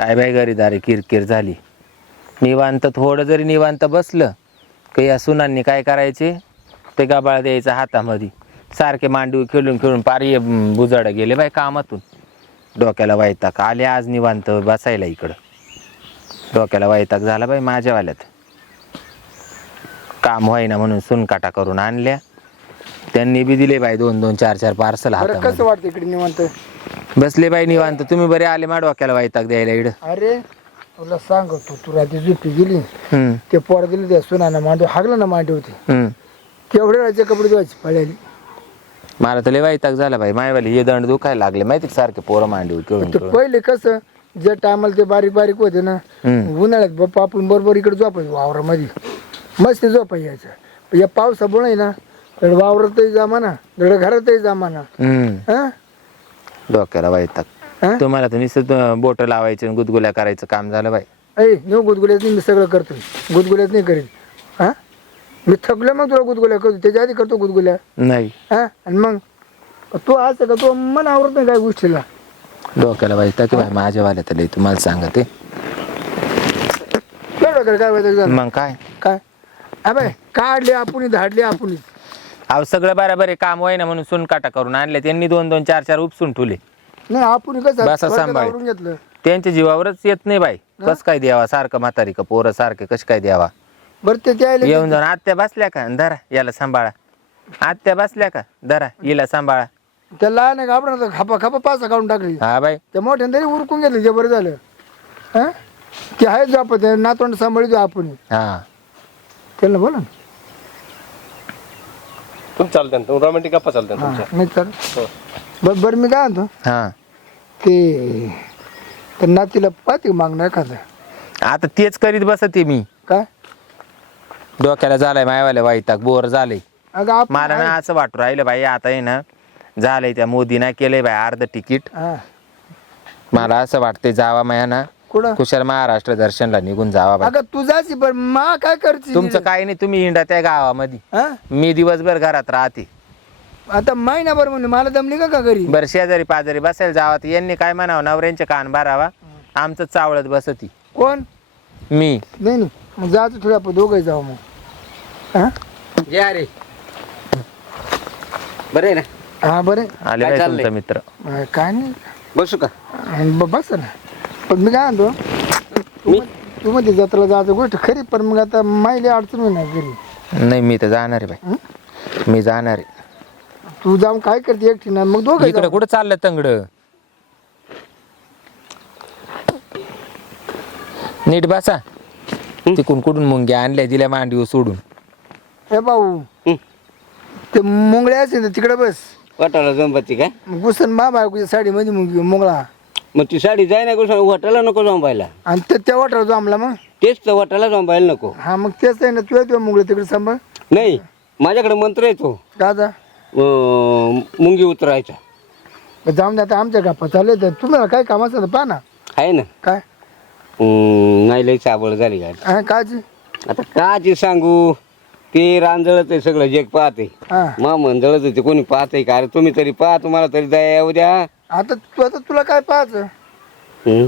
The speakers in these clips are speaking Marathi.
काय बाई घरीदारी किरकिर झाली. निवांत थोडं जरी निवांत बसलं की या सुनांनी काय करायचे, ते गबाळ द्यायचं हातामध्ये. सारखे मांडवी खेळून खेळून पारी बुजाड गेले बाई कामातून. डोक्याला वैताग आले आज निवांत बसायला इकडं. डोक्याला वैताग झाला बाई माझ्यावाल्यात. काम होईना म्हणून सुनकाटा करून आणल्या. त्यांनी बी दिले बाई 2-2 4-4 पार्सल बरं कसं हातामध्ये. वाटतं इकडे निवांत? बसले बाई निवांत. तुम्ही बरे आले मा डोक्याला वैताग द्यायला इकडं. अरे तुला सांगतो, तू रात्री झोपी गेली, हम्म, ते पोर दिले त्या सुनाना मांडव हागला ना मांडव होती, हम्म. केवढे राहायचे कपडे धुवायची पळाली. मला तर लय वैताग झाला बाई. मायवाली हे दंड दुखायला लागले माहिती का, सारखे पोरं मांडवी खेळून ते खेळून. पहिले कसं ज्या टायमाला ते बारीक बारीक होते ना, हम्म. उन्हाळ्यात बाप्पा आपण बरोबर इकडे झोपायचं वावरामध्ये, मस्त झोपा यायचं. या पावसामुळे आहे ना, तर वावरातही जमाना, धड घरातही जमाना. हा? डोक्याला वैताग. हा? तुम्हाला तर नुसतं बोट लावायचे आणि गुदगुल्या करायचं काम झालं बाई. ऐ नेऊ गुदगुल्याच नाही, मी सगळं करतो. गुदगुल्याच नाही करीत. हा, मी थकलं मग तुला गुदगुल्या करतो, त्याच्या आधी करतो गुदगुल्या. नाही, हा, आणि मग तू असं का, तू मन आवडत नाही काय गोष्टीला. डोक्याला वैताग बाई माझ्यावाल्या तर लय तुम्हाला सांगते. एवढं काय वाटत झालं? मग काय काय अबे काढले आपण, धाडले आपण. अहो सगळं बरोबर आहे. काम होईना म्हणून सुनकाटा करून आणले त्यांनी. 2-2 4-4 उपसून ठेवले. नाही आपण कसं बसा सांभाळ. आवरून घेतलं. त्यांच्या जीवावरच येत नाही बाई. कस काय द्यावा सारखं म्हातारी का पोरं सारखे कस काय द्यावा. बरं ते त्याला येऊन जाऊन आत्या बसल्या का धरा याला सांभाळा. आत्या बसल्या का धरा हिला सांभाळा. त्या लहान घाबरणार खापा खापा पासा काढून टाकली. हा बाई. त्या मोठ्याने तरी उरकून घेतलं, जे बरं झालं. हा, ते आहे झोपत नातवंड सांभाळतो आपण. हा, त्यांना बोला ना. तुम्ही चालतं तुम्ही रोमॅन्टिक गप्पा चालतात हा, तुमच्या. नाही तर बरं मी काय म्हणतो, हा. ते तर नातीला पाहते मागणं एखादं. आता तेच करीत बसते मी. काय डोक्याला झालाय मायवाल्या वैताग बोर झालंय. अगं आपण मला ना असं वाटू राहिलं बाई आता आहे ना, झालंय त्या मोदीना केलंय बाई अर्ध तिकीट. हा, मला असं वाटतंय जावा माया ना कुठं? कुशाल महाराष्ट्र दर्शनला निघून जावा बाई. अगं तू जायची पण मा काय करते? तुमचं काही नाही, तुम्ही हिंडा त्या गावामध्ये. हा, मी दिवसभर घरात राहते. आता महिनाभर म्हणजे मला जमली का घरी? बरं शेजारी पाजारी बसायला जावा तर यांनी काय म्हणावं, नवऱ्यांचे कान भरावा, आमचं चावळत बसती. कोण? मी नाही नाही, मग जातो थोडं आपण दोघं जाऊ मग. हा या रे बरं आहे ना. हा बरं. आले काय बाई चाललंय? तुमचा मित्र. काय नाही, बसू का? बस ना. पण मी काय म्हणतो, तू मध्ये जत्रेला जायचं गोष्ट खरी, पण मग आता माहिती अडचण होईल ना घरी. नाही मी तर जाणार आहे बाई. मी जाणार आहे. तू जाऊन काय करते एकटी ना, मग दोघं इकडे जाऊ. कुठं चाललं तंगड? नीट बसा. तिकडून कुठून मुंग्या आणल्या दिल्या मांडीवर सोडून. ए भाऊ, ते मुंगळे असेल तर तिकडे बस. वाटाला जमपती काय? घुसन मा बायकोच्या साडीमध्ये मुंगळा, मग ती साडी जाय ना कसं वाटाला नको जमवायला. आणि ते त्या वाटाला जमला मग. तेच तर वाटाला जमवायला नको. हा मग तेच आहे ना, तुला मुंगळे तिकडे सांभाळ. नाही माझ्याकडे मंत्र येतो दादा मुंगी उतरायचा. जाऊन दे, आता आमच्या गप्पा चालले तर तुम्हाला काय काम असतं तर पहा ना. आहे ना. काय नाही लई चाबळ झाली गाडी. हा काची? आता काची सांगू, ते रांजळत आहे सगळं जग पाहते. हा, मा मंजळत होते कोणी पाहतंय का? अरे तुम्ही तरी पहा, तुम्हाला तरी दया येऊ द्या. आता तुला काय पाहायचं? हम्म.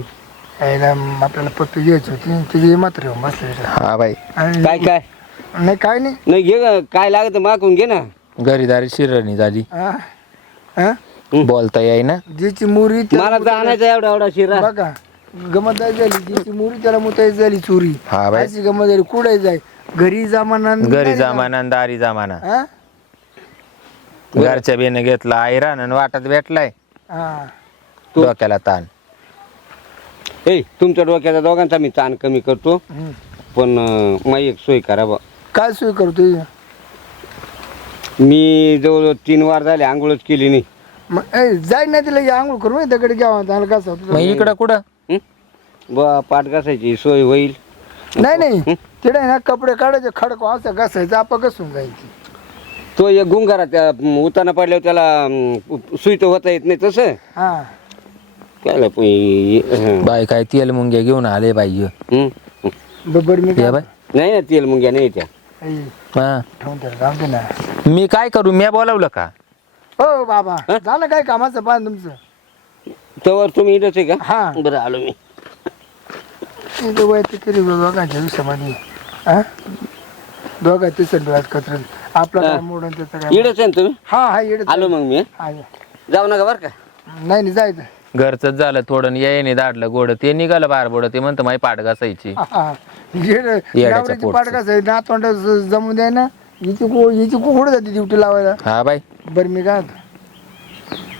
यायला आपल्याला पत्तू घ्यायची होती, तिची मात्र मस्त. हा बाई. काय काय नाही काय नाही. नाही घे ग, काय लागत मागून घे ना. घरीदारी शिरणी झाली. हा हा, बोलता येई ना. जिची मुरी मला तर आणायचा एवढा एवढा शिरा. बघा गमत झाली, जिची मुरी त्याला मुताई झाली चोरी. हा बाई. अशी गमत झाली. कुठे जाय घरी जमाना घरी जमाना दारी जमाना. हा घरच्या बेने घेतला आयरान आणि वाटत भेटलाय. हा, डोक्याला ताण. ए तुमच्या डोक्याचा दोघांचा मी ताण कमी करतो, हम्म. पण माझी एक सोय करा बा. काय सोय करतो? मी जवळ 3 वार झाले आंघोळच केली नाही. मग जाय नाही तिला या आंघोळ करू दगड घ्यावा त्याला कसं होतं. मग इकडं कुठं? बा पाठ घासायची सोय होईल. नाही नाही, तिकडे ना कपडे काढायचे, खडक असं घासायचं, आपण घसून जायची. तो एक गुंगारा त्या उताना पडल्यावर त्याला सुई तर होता येत नाही तसं. हा, त्याला बाई काय तेल मुंग्या घेऊन आले बाई. बरोबर. मी या काय बाई. नाही ना तेल मुंग्या नाही त्या. हा. ठेवून त्याला जाऊ दे ना. मी काय करू? मी बोलावलं का? हो बाबा, झालं काय कामाचं पान तुमचं? तवर तुम्ही इथंच आहे का? हा. बरं आलो मी. इथं वय ते केली दोघांच्या दिवसामध्ये हा दोघा तिसऱ्या डोळ्यात कचरा आपला काय मोडून त्याचं काय इडच आहे ना तुम्ही हा येडच आलो मग मी हा या. जाऊ नका बरं का नाही नाही जायचं घरचंच झालं थोडं यायने दाडलं गोड ते निघालं बारबोड ते म्हणतं माझी पाठ घासायची नवऱ्याची पोटचं. पाठ कसं आहे नातवंड जमून द्याय ना हिची कुठं जाते ड्युटी लावायला हा बाई बरं मी काय होतो?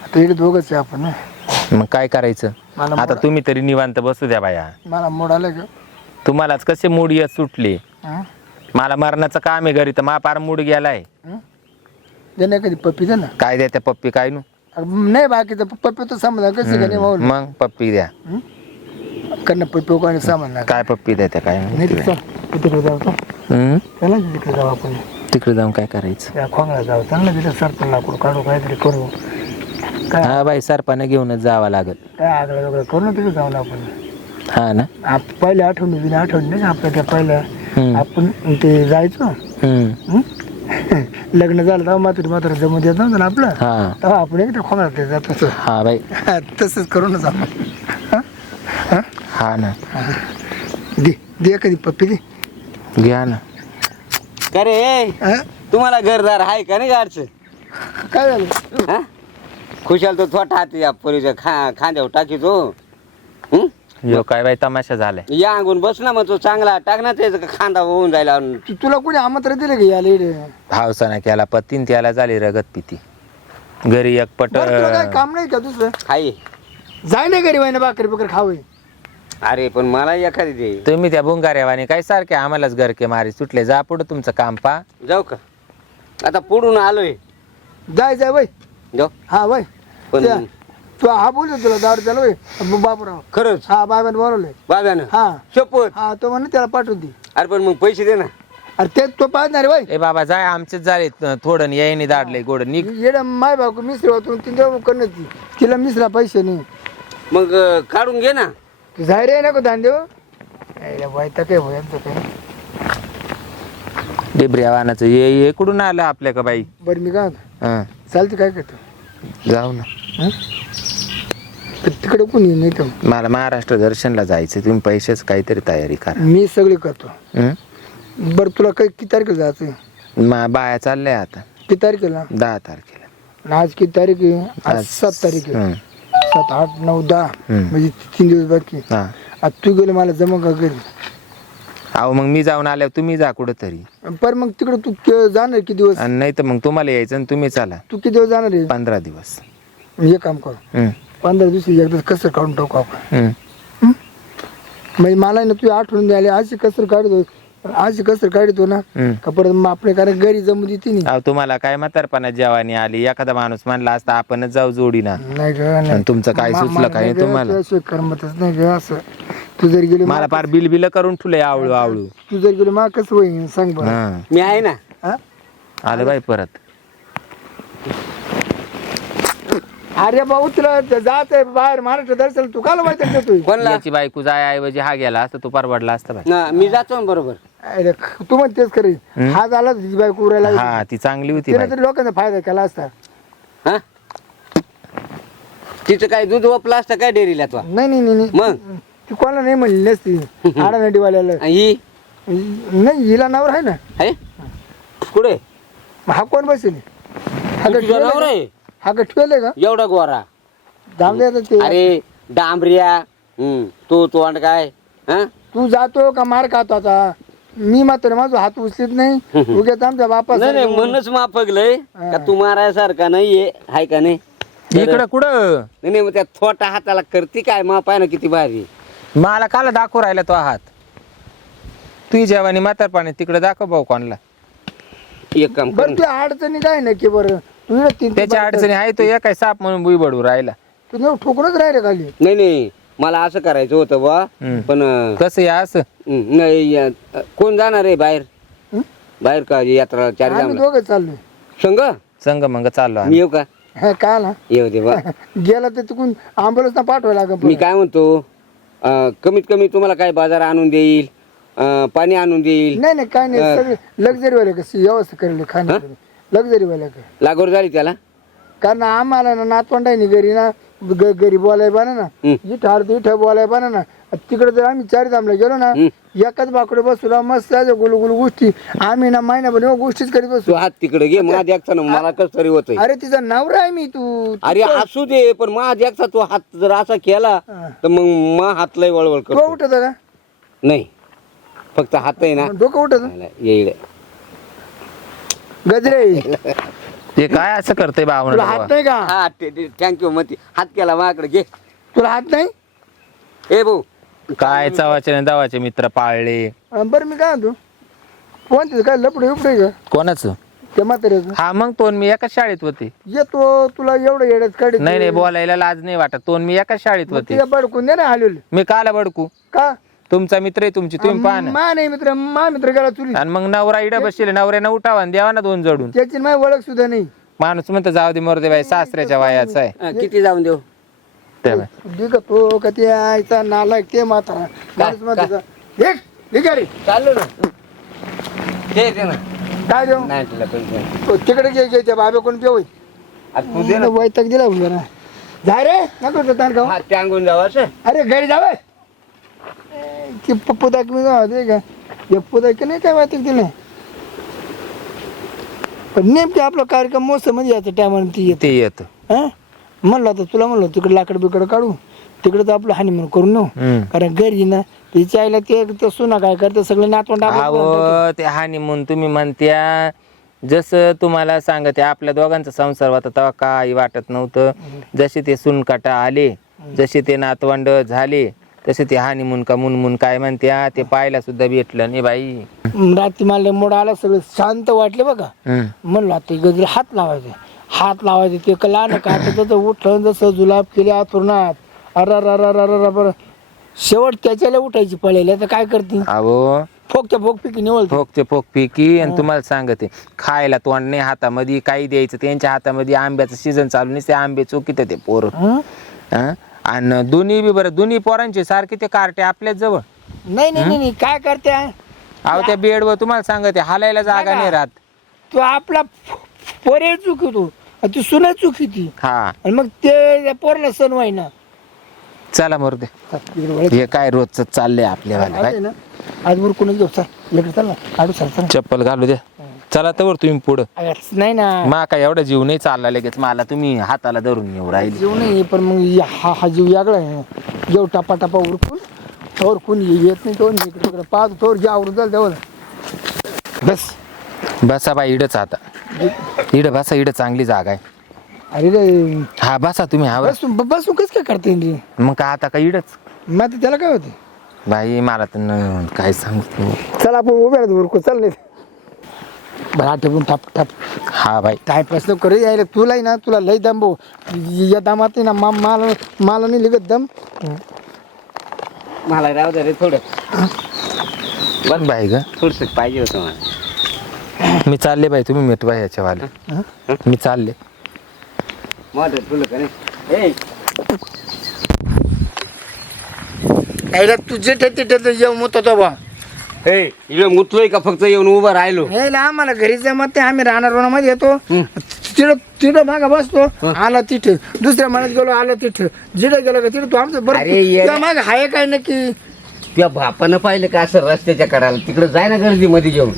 आता इकडे दोघंच आहे आपण ना. मग काय करायचं मला आता तुम्ही तरी निवांत बसू द्या बाया मला मोड आलं का तुम्हालाच कसे मूड येत सुटले हं? मला मरणाचं काम आहे घरी तर मा पार मूड गेलाय हं? दे ना कधी पप्पी दे ना काय द्या त्या पप्पी काय नु नाही बाकीचं पप्पी तर समजा कसं का नाही माऊल मग पप्पी द्या करणं पप्पी कोणी सामान काय पप्पी द्या त्या काय नाही माहिती तिथं तिकडे जाऊ तो हम्म? चला ना तिकडे जाऊ आपण तिकडे जाऊन काय करायचं त्या खोंगला जाऊ चल ना तिथं सरपण लाकूड काढू काहीतरी करू काय हा बाई सरपाने घेऊनच जावं लागल काय आगळं वगैरे करू ना तिकडे जाऊन आपण हा ना पहिले आठवणी नाही का आपल्या त्या पहिल्या हम्म. आपण ते जायचो हम्म. लग्न झालं तेव्हा मात्र जमू देत नव्हतं ना आपलं हा तेव्हा आपण एकदा खोंगला ते जात तसं हा बाई तसंच करू ना जाऊ हा ना दे दे कधी पप्पी दे घ्या ना का रे हं? तुम्हाला घरदार आहे का नाही गाडचं काय झालं हा खुशाल तो थोटा हाती या पोरीच्या खांद्यावर टाकीतो हं? यो काय बाई तमाशा झालाय या अंगून बस ना मग तो चांगला टाक ना त्याचा खांदा होऊन जायला तुला कोणी आमंत्रण दिलं का याला इकडे? हावसाना केला पत्तीन त्याला झाली रगत पिती घरी एक पट बरं, तुला काय काम नाही का दुसरं आहे जाय नाही घरी वाईना भाकरी बकर खावे अरे पण मला एखादी दे तुम्ही त्या बुंगाऱ्यावाने काय सारखे आम्हालाच गरके मारी सुटले जा पुढं तुमचं काम पा जाऊ का आता पुढून आलोय जाय जाय वय जाऊ हा वय पण तू हा बोलतो तुला दारू त्याला वय बाबूराव खरंच हा बाबाने बोलवलंय बाब्यानं हा शपथ हा तो म्हणे त्याला पाठवून दे अरे पण मग पैसे दे ना अरे ते तो पाहणार वय ए बाबा जाय आमचेच झाले थोडं यायने दाडले गोड निघ येडा माय भाऊ मिसरी होतो तीन देऊ करणं ती तिला मिसरा पैसे नाही मग काढून घे ना तू जाय रे नको दान देऊ वायता काय भयांचं काय डेबऱ्या वाहनाचं ये इकडून आलं आपल्या का बाई बरं मी काय म्हणतो, हं, चालते काय करतो जाऊ ना हं? तर तिकडे कोणी नाही तर मला महाराष्ट्र दर्शनला जायचं तुम्ही पैसेच काहीतरी तयारी करा मी सगळे करतो हं? बरं तुला काही किती तारखेला जायचं बाया चालल्या आता किती तारखेला 10 तारखेला आणि आज किती तारीख आहे आज 7 तारीख आहे हं, 7, 8, 9, 10 हं. म्हणजे 3 दिवस बाकी आहे. हा आता तू गेले मला जमा का घरी अहो मग मी जाऊन आल्यावर तुम्ही जा कुठं तरी पर मग तिकडे तू जाणार किती दिवस आणि नाही तर मग तुम्हाला यायचं आणि तुम्ही चला तू किती दिवस जाणार आहे 15 दिवस हे काम कर हं, 15 दिवशी एकदा कसं काढून टाकू आपण हं. म्हणजे मला ना तू आठवण द्यायला अशी कसर काढतो अशी कसर काढतो ना हं. का परत मग आपल्या कारण घरी जमू देते नाही अहो तुम्हाला काय म्हातारपणा जेवानी आली एखादा माणूस म्हणला असता आपणच जाऊ जोडीना नाही ग नाही आणि तुमचं काय सुचलं काय नाही ग, तुम्हाला तुझ्याशिवाय करमतच नाही ग असं तू जर गेली मला फार बिल करून ठुले आवळू आवळू तू जर गेली मा कसं होईल सांग बरं हा मी आहे ना हा? आलं बाई परत अरे भाऊ तुला जात आहे बाहेर महाराष्ट्र दर्शन तू काल माहिती देतोय कोणला याची बायको जाय ऐवजी हा गेला असता तू परवडला असता बाई ना मी जातो ना बरोबर अरे, तू म्हणतेच खरी हा झाला तुझी बायको उरायला लागली. हा ती चांगली होती तिने बाई तरी लोकांचा फायदा केला असता हा तिचं काय दूध ओपलं असतं काय डेअरीला तो नाही नाही नाही नाही. मग ती कोणाला नाही म्हणली नसती आडानडीवाल्याला ही नाही हिला नावर आहे ना आहे कुठे मग हा कोण बसेल हा का तुझा ठेवलंय नवरा का? आहे हा का ठेवलंय का एवढा गोरा दाम द्यायचं ते अरे डांबरिया तू तोंड काय हा तू जातो का मार खातो आता मी मात्र माझा हात उचलीत नाही उगाच आमच्या बापा नाही नाही म्हणूनच माफगलंय का तू मारायसारखा नाहीये हाय का नाही इकडं कुठं नाही नाही, मग त्या छोटा हाताला करती काय माप आहे ना किती भारी मला काला दाखवू राहिला तो हात तुझी जेवानी म्हातारपणे तिकडे दाखव भाऊ कोणला एक काम कर बरं तू अडचणी काय नक्की बरं तू तीन त्याच्या अडचणी आहे तो एकाय साप म्हणून बुईबडू राहिला तू न ठोकरच राहिले खाली नाही नाही मला असं करायचं होतं बा हम्म. पण कसं या असं नाही कोण जाणार आहे बाहेर हं? बाहेर का यात्रा चार आम्ही जाम दोघं चाललोय संग संग मग चाललो मी आम्ही. येऊ का हा का ना येऊ दे बा गेला तर तिकून अँब्युलन्स ना पाठवायला लागेल मी काय म्हणतो कमीत कमी तुम्हाला काय बाजार आणून देईल पाणी आणून देईल नाही नाही काय नाही सगळे लक्झरी वाले कशी व्यवस्था करेल खाण्याची लक्झरी वाले का लागवड झाली त्याला कारण आम्हाला ना नातवंड आहे घरी ना घरी बोलाय बना ना हं. इथं आलं इथं बोलाय बना ना तिकडे जर आम्ही चार धामला गेलो ना एकाच बाकडे बसलो मस्त आहे गुलू गुलू गोष्टी आम्ही ना महिनाभर गोष्टीच करीत तू बसतो. हात तिकडे घे माझ्या एकचा ना मला कस तरी होतंय. अरे तिचा नवरा आहे मी तू अरे असू दे पण माझ्या एकचा तू हात जर असा केला तर मग मा हात लय वळवळ तो करतो. उठत का नाही फक्त हात आहे ना डोकं उठत येईल. गजरे ते काय असं करते तुला बाबा हात नाही का हा थँक्यू मग हात केला माझ्याकडे घे. तुला हात नाही ए भाऊ काय चवाचे आणि दावाचे मित्र पाळले. बरं मी काय म्हणतो कोणते काय लपडे उपडे का कोणाचं? त्या म्हाताऱ्याचं हा मग तोन मी एकाच शाळेत होते. येतो तुला एवढं येड्यात काढ नाही नाही बोलायला लाज नाही वाटत. तोन मी एकाच शाळेत होते. तिला बडकून दे ना हलवलं मी काला बडकू? का तुमचा मित्र आहे तुमची तुम्ही पाहा ना. मा नाही मित्र मा मित्र गेला चुली आणि मग नवरा इडा बसले नवऱ्यानं उठावा आणि द्यावा ना दोन जडून. त्याची माझी ओळख सुद्धा नाही माणूस म्हणतो जाऊ दे मरदे बाई सासऱ्याच्या वयाचा आहे. किती जाऊन देऊ. ते बाई. ठीक तो का ते आयचा नालायक ते म्हातारा माणूस म्हणतो का, ठीक आहे रे चाललो ना दे दे ना. काय देऊ नाही तुला पैसे. तो तिकडे घे त्या बाबे कोण पेवय आता तू दे ना. वैताग दिला उद्या ना जाय रे नको ताण का हात टांगून जावं असं. अरे घरी जावं की पप्पू दाख मी जावं ते का पप्पू दाख नाही काय वाटत तिला पण नेमके आपला कार्यक्रम मोसम मध्ये यायचं टायमाला ती येते ते येत. हा म्हणलं आता तुला म्हणलं तिकडे लाकड बिकड काढू तिकडे तर आपलं हानिमून करून नेऊ कारण घरी ना तिच्या आईला ते सुना काय करते सगळे नातवंड आपलं अहो ते हानिमून तुम्ही म्हणत्या जसं तुम्हाला सांगते आपल्या दोघांचा संसार होता तेव्हा काही वाटत नव्हतं. जसे ते सुनकाटा आले जसे ते नातवंड झाले तसे ते हानिमून का मुनमुन काय म्हणत्या ते पाहायला सुद्धा भेटलं नाही बाई. रात्री मला मोड आला सगळं शांत वाटले बघा म्हणलं आता गजरे हात लावायचे ते कला का तसं उठलं जसं जुलाब केले आतुरणात अर बरं शेवट त्याच्याला उठायची पळेल तर काय करते अहो फोकच्या फोक पिकी निवळ फोकचे फोक पिकी आणि तुम्हाला सांगते खायला तोंड नाही हातामध्ये काही द्यायचं त्यांच्या हातामध्ये आंब्याचं सीझन चालू नाही ते आंबे चोकीत ते पोर आणि दोन्ही बी बरं दोन्ही पोरांचे सारखे ते कार्टे आपल्याच जवळ. नाही काय करते अहो त्या बेडवर तुम्हाला सांगते हालायला जागा नाही राहत. तो आपला पोरे चुकीतो ती सुना चुकी ती हा आणि मग ते पोरला सण व्हाय ना चला मरू दे हे काय रोजच चाललंय आपल्याला ना आज वर कोणी घेऊ चल इकडे चल ना काढू चल चप्पल घालू द्या चला तर तुम्ही पुढं. नाही ना मा काय एवढा जीव नाही चालला लगेच मला तुम्ही हाताला धरून येऊ राहिले. जीव नाही पण मग हा जीव वेगळा आहे जेव टपा उरकून तोर कोणी येत नाही तो इकडे तिकडे पाहतो तोर जे आवरून जाईल तेवढं बस बसा बाई इडच आता इड बसा इड चांगली जागा आहे. अरे रे हा बसा तुम्ही हा बसून कसं काय करते मग का आता का इडच मग त्याला काय होते बाई मला तर काय सांगतो. चल आपण उभे राहतो उरकू चल नाही बरं ठेवून ठप हा बाई काय प्रश्न करू यायला तुलाही ना तुला लई दम भाऊ या दमात ना मला नाही लिगत दम मला राहू दे रे थोडं बन बाई ग थोडस पाहिजे होतं मला. मी चालले बाई तुम्ही मिटवा याच्या वाले मी चालले. मग तुला का नाही यायला तुझे ठेते जेव मत होतो बा ए इकडे मुतलोय का फक्त येऊन उभं राहिलो. यायला आम्हाला घरी जमत नाही आम्ही राहणार मध्ये येतो तिथं मागा बसतो आला तिथे दुसऱ्या मनात गेलो आला तिथे जिथं गेलो का तिथं तू आमचं बरं माग हाय काय नक्की त्या बापानं पाहिलं का असं रस्त्याच्या कडाला तिकडे जाय ना गर्दीमध्ये घेऊन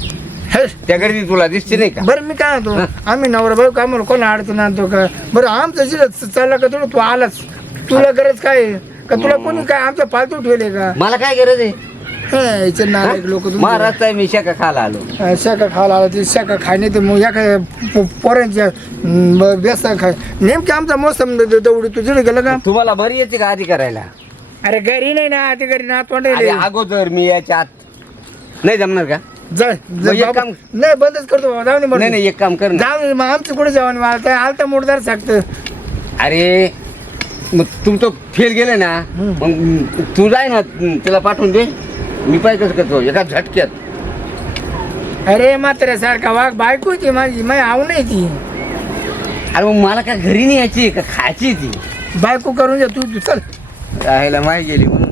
त्या गर्दी तुला दिसते नाही का. बरं मी काय म्हणतो आम्ही नवरा बायको आम्हाला कोणा अडचण आणतो का बरं आमचं जिथं चालला का थोडं तू आलाच तुला गरज काय का तुला कोणी काय आमचं पालतू ठेवले का मला काय गरज आहे लोक महाराष्ट्र मी शाखा खायला आलो. शाखा खायला आला ती शाखा खाय नाही तर मग या काय पोरांच्या व्यस्त खाय नेमके आमचा मोसम दौडी तू जिथे गेलं का तुम्हाला बरी येते का आधी करायला. अरे घरी नाही ना ते घरी ना अरे अगोदर मी याच्या आत नाही जमणार का. एक काम नाही बंदच करतो बाबा जाऊ दे नाही नाही एक काम कर ना. जाऊ दे मग आमचं कुठे जेवण वाळता आलता मोठदार सांगतं अरे मग तुमचं फेल गेले ना मग तू जाय ना तिला पाठवून दे मी पाहिजे कसं करतो एका झटक्यात. अरे मात्र सारखा वाघ बायको होती माझी माझी आव नाही ती अरे मग मला काय घरी नाही यायची का खायची ती बायको करून जा तू चल राहायला माहिती गेली म्हणून